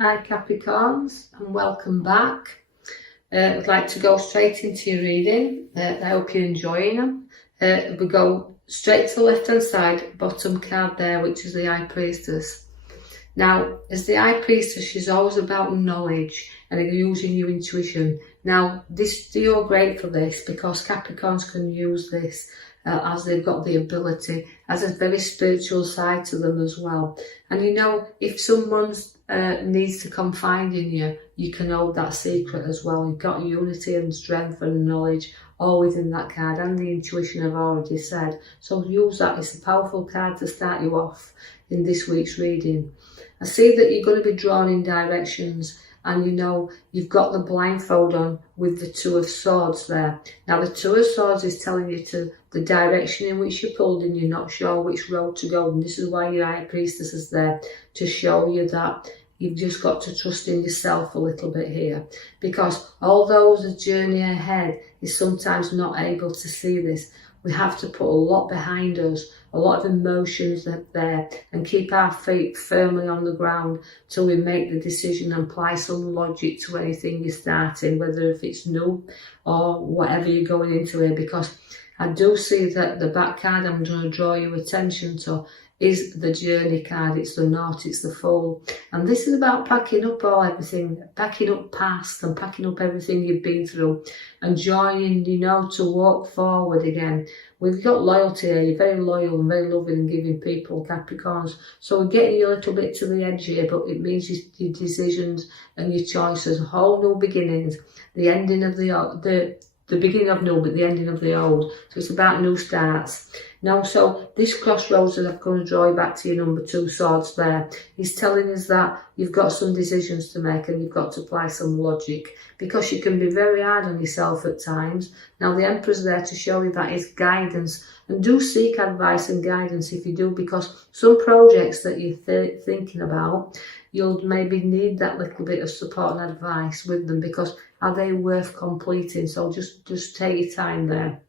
Hi Capricorns, and welcome back. I'd like to go straight into your reading. I hope you're enjoying them. We go straight to the left hand side, bottom card there, which is the High Priestess. Now, as the High Priestess, she's always about knowledge and using your intuition. Now, you're great for this because Capricorns can use this as they've got the ability, as a very spiritual side to them as well. And you know, if someone needs to confide in you, you can hold that secret as well. You've got unity and strength and knowledge all within that card, and the intuition I've already said. So use that. It's a powerful card to start you off in this week's reading. I see that you're going to be drawn in directions, and you know you've got the blindfold on with the Two of Swords there. Now the Two of Swords is telling you to the direction in which you're pulled and you're not sure which road to go, and this is why your High Priestess is there, to show you that you've just got to trust in yourself a little bit here, because although the journey ahead is sometimes not able to see this, we have to put a lot behind us, a lot of emotions there, and keep our feet firmly on the ground till we make the decision and apply some logic to anything you're starting, whether if it's new or whatever you're going into here. Because I do see that the back card I'm going to draw your attention to is the Journey card. It's the Knot, it's the Fool. And this is about packing up everything, packing up past and packing up everything you've been through and joining, you know, to walk forward again. We've got loyalty here. You're very loyal and very loving and giving people, Capricorns. So we're getting you a little bit to the edge here, but it means your decisions and your choices, whole new beginnings, the ending of the beginning of new, but the ending of the old. So it's about new starts. Now, so this crossroads that I'm going to draw you back to your number 2 swords there, he's telling us that you've got some decisions to make and you've got to apply some logic, because you can be very hard on yourself at times. Now, the Emperor's there to show you that is guidance, and do seek advice and guidance if you do, because some projects that you're thinking about, you'll maybe need that little bit of support and advice with them, because are they worth completing? So just take your time there.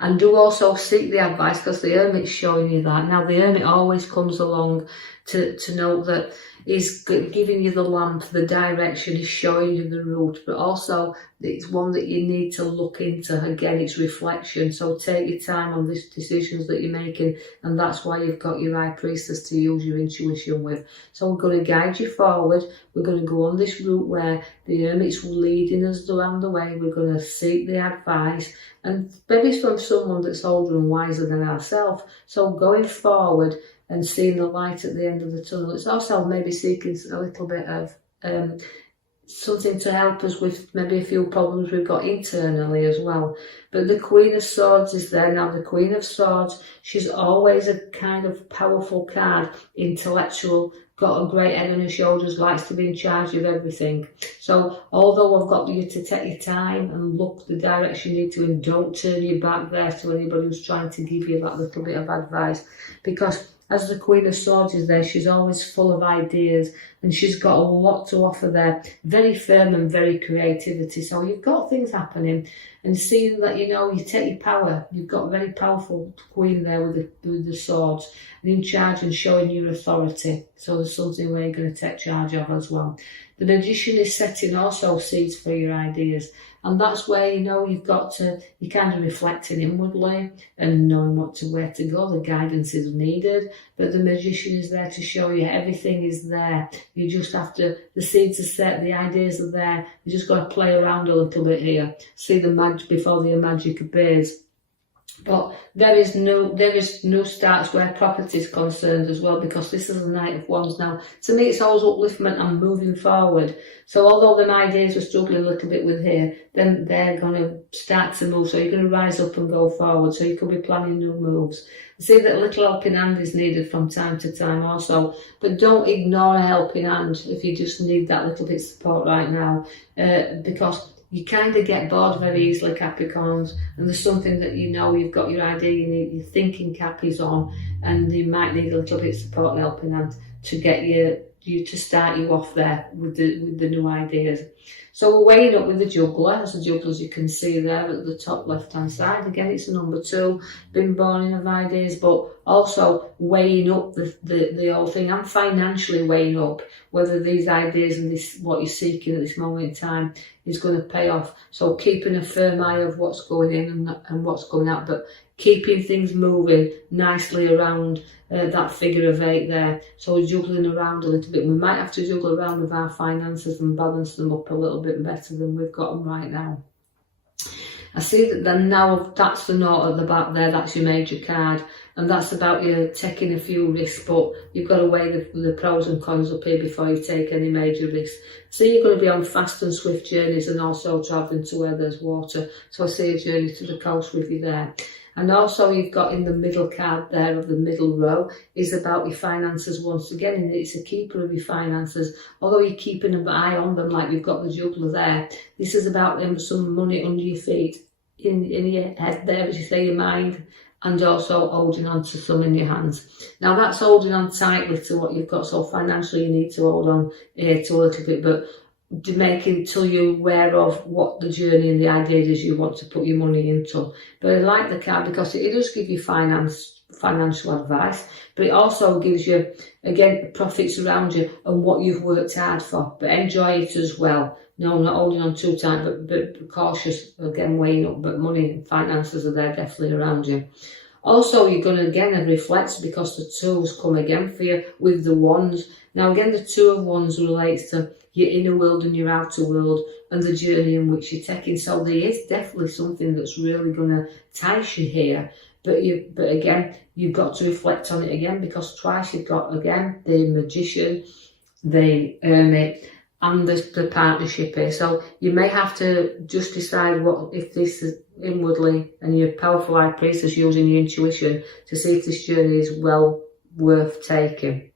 And do also seek the advice, because the Hermit's showing you that. Now, the Hermit always comes along to know that he's giving you the lamp, the direction, he's showing you the route, but also it's one that you need to look into. Again, it's reflection. So take your time on these decisions that you're making, and that's why you've got your High Priestess to use your intuition with. So we're going to guide you forward. We're going to go on this route where the Hermit's leading us around the way. We're going to seek the advice, and maybe from someone that's older and wiser than ourselves. So going forward and seeing the light at the end of the tunnel. It's also maybe seeking a little bit of something to help us with maybe a few problems we've got internally as well. But the Queen of Swords is there. Now, the Queen of Swords, she's always a kind of powerful card, intellectual, got a great head on her shoulders, likes to be in charge of everything. So although I've got you to take your time and look the direction you need to, and don't turn your back there to anybody who's trying to give you that little bit of advice, because as the Queen of Swords is there, she's always full of ideas and she's got a lot to offer there. Very firm and very creativity. So you've got things happening, and seeing that, you know, you take your power. You've got a very powerful Queen there with the swords and in charge and showing your authority. So there's something where you're going to take charge of as well. The Magician is setting also seeds for your ideas. And that's where, you know, you're kind of reflecting inwardly and knowing where to go. The guidance is needed, but the Magician is there to show you everything is there. You just have to, the seeds are set, the ideas are there. You just got to play around a little bit here. See the magic before the magic appears. But there is no starts where property is concerned as well, because this is the Knight of Wands. Now, to me, it's always upliftment and moving forward. So although them ideas are struggling a little bit with here, then they're going to start to move. So you're going to rise up and go forward. So you could be planning new moves. I see that a little helping hand is needed from time to time also, but don't ignore a helping hand if you just need that little bit of support right now, because you kind of get bored very easily, Capricorns, and there's something that you know you've got your idea, you need your thinking cap is on, and you might need a little bit of support and helping hand to get you to start you off there with the new ideas. So we're weighing up with the juggler. As the juggler, as you can see there at the top left-hand side. Again, it's a number 2, been born in of ideas, but also weighing up the whole thing, and financially weighing up whether these ideas and this what you're seeking at this moment in time is going to pay off. So keeping a firm eye of what's going in and what's going out, but keeping things moving nicely around that figure of 8 there. So we're juggling around a little bit. We might have to juggle around with our finances and balance them up a little bit better than we've got them right now. I see that then now that's the note at the back there, that's your major card, and that's about you taking a few risks, but you've got to weigh the pros and cons up here before you take any major risks. So you're going to be on fast and swift journeys and also travelling to where there's water. So I see a journey to the coast with you there. And also you've got in the middle card there of the middle row is about your finances once again, and it's a keeper of your finances. Although you're keeping an eye on them like you've got the juggler there, this is about some money under your feet, in your head there, as you say, your mind, and also holding on to some in your hands. Now that's holding on tightly to what you've got, so financially you need to hold on to a little bit, but to make it till you're aware of what the journey and the ideas is you want to put your money into. But I like the card because it does give you financial advice, but it also gives you, again, profits around you and what you've worked hard for. But enjoy it as well. No, not holding on too tight, but cautious, again, weighing up, but money and finances are there definitely around you. Also, you're going to again reflect because the 2s come again for you with the wands. Now again, the 2 of wands relates to your inner world and your outer world and the journey in which you're taking. So there is definitely something that's really going to entice you here. But again, you've got to reflect on it again, because twice you've got again the Magician, the Hermit, and the partnership here. So you may have to just decide what if this is inwardly, and your powerful high priestess using your intuition to see if this journey is well worth taking.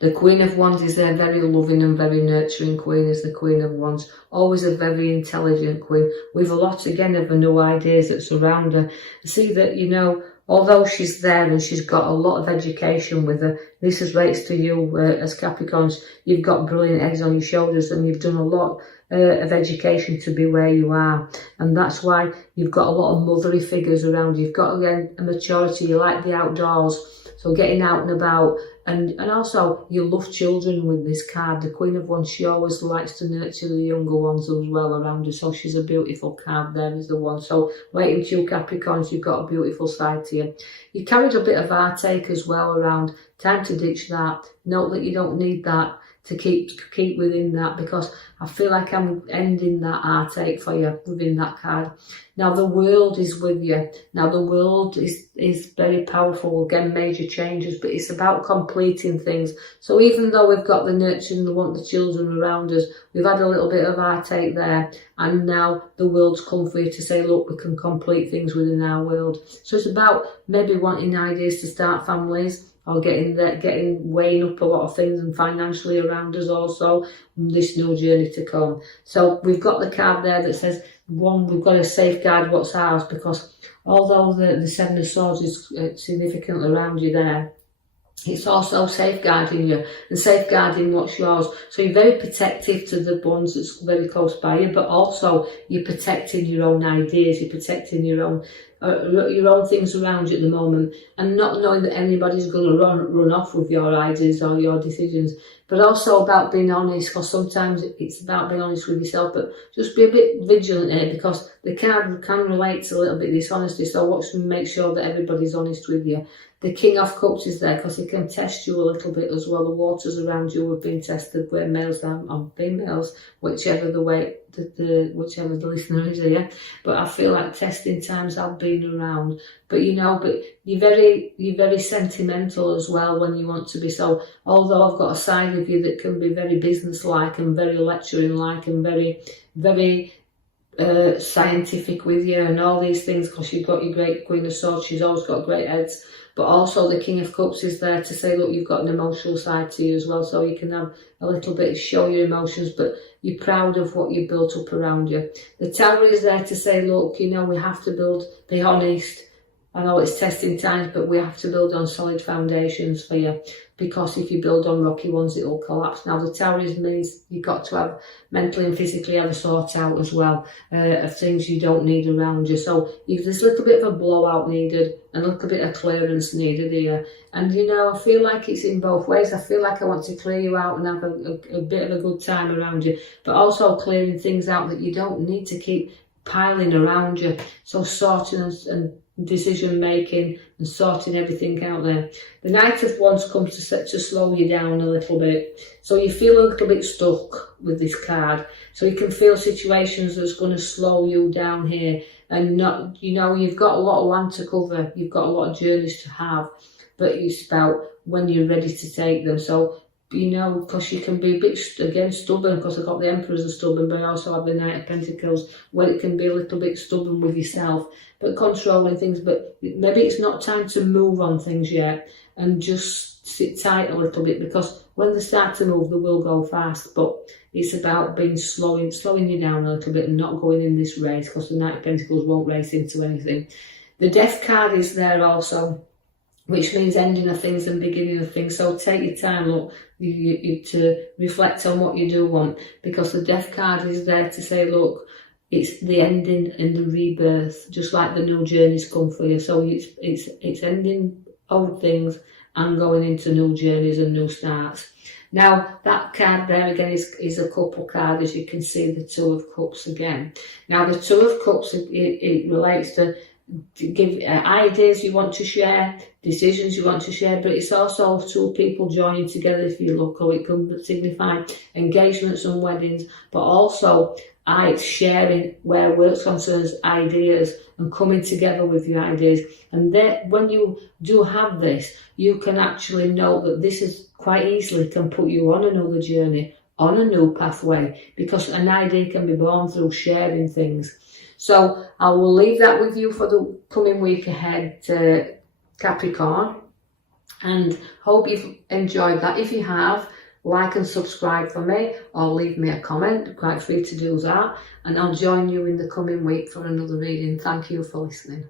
The Queen of Wands is a very loving and very nurturing queen, is the Queen of Wands. Always a very intelligent queen with a lot, again, of new ideas that surround her. I see that, you know, although she's there and she's got a lot of education with her, this relates to you as Capricorns. You've got brilliant eggs on your shoulders and you've done a lot of education to be where you are. And that's why you've got a lot of motherly figures around you. You've got, again, a maturity. You like the outdoors. So getting out and about, and also you love children with this card. The Queen of Wands, she always likes to nurture the younger ones as well around her. So she's a beautiful card there, is the one. So waiting to you Capricorns, you've got a beautiful side to you. You carried a bit of heartache as well around. Time to ditch that. Note that you don't need that to keep within that, because I feel like I'm ending that heartache for you within that card. Now the world is with you. Now the world is very powerful, again, major changes, but it's about completing things. So even though we've got the nurturing, we want the children around us, we've had a little bit of heartache there, and now the world's come for you to say, look, we can complete things within our world. So it's about maybe wanting ideas to start families, or weighing up a lot of things, and financially around us also, this new journey to come. So we've got the card there that says, one, we've got to safeguard what's ours, because although the Seven of Swords is significantly around you there, it's also safeguarding you and safeguarding what's yours. So you're very protective to the ones that's very close by you, but also you're protecting your own ideas, you're protecting your own things around you at the moment, and not knowing that anybody's going to run off with your ideas or your decisions. But also about being honest, because sometimes it's about being honest with yourself, but just be a bit vigilant here, because the card can relate to a little bit dishonesty. So watch and make sure that everybody's honest with you. The King of Cups is there because it can test you a little bit as well. The waters around you have been tested, where males and females, whichever the way, whichever the listener is here. But I feel like testing times have been around. But you know, but you're very sentimental as well when you want to be. So although I've got a side of you that can be very business-like and very lecturing-like and very scientific with you and all these things, because you've got your great Queen of Swords, she's always got great heads. But also the King of Cups is there to say, look, you've got an emotional side to you as well, so you can have a little bit, show your emotions, but you're proud of what you've built up around you. The Tower is there to say, look, you know, we have to be honest, I know it's testing times, but we have to build on solid foundations for you, because if you build on rocky ones, it will collapse. Now, the Tauris means you've got to have mentally and physically have a sort out as well of things you don't need around you. So there's a little bit of a blowout needed and a little bit of clearance needed here. And, you know, I feel like it's in both ways. I feel like I want to clear you out and have a bit of a good time around you, but also clearing things out that you don't need to keep piling around you. So sorting and decision making and sorting everything out there. The Knight of Wands comes to slow you down a little bit. So you feel a little bit stuck with this card. So you can feel situations that's going to slow you down here. And not, you know, you've got a lot of land to cover. You've got a lot of journeys to have. But it's about when you're ready to take them. So, you know, because you can be a bit, again, stubborn, because I've got the Emperor as a stubborn, but I also have the Knight of Pentacles, where it can be a little bit stubborn with yourself, but controlling things. But maybe it's not time to move on things yet, and just sit tight a little bit, because when they start to move, they will go fast. But it's about being slowing you down a little bit and not going in this race, because the Knight of Pentacles won't race into anything. The Death card is there also, which means ending of things and beginning of things. So take your time, look, to reflect on what you do want, because the Death card is there to say, look, it's the ending and the rebirth, just like the new journeys come for you. So it's ending old things and going into new journeys and new starts. Now, that card there again is a couple card, as you can see, the Two of Cups again. Now, the Two of Cups, it relates to give ideas you want to share, decisions you want to share, but it's also two people joining together. If you look, or it can signify engagements and weddings, but also sharing where work concerns ideas and coming together with your ideas. And when you do have this, you can actually know that this is quite easily can put you on another journey, on a new pathway, because an idea can be born through sharing things. So I will leave that with you for the coming week ahead, Capricorn, and hope you've enjoyed that. If you have, like and subscribe for me, or leave me a comment. Quite free to do that, and I'll join you in the coming week for another reading. Thank you for listening.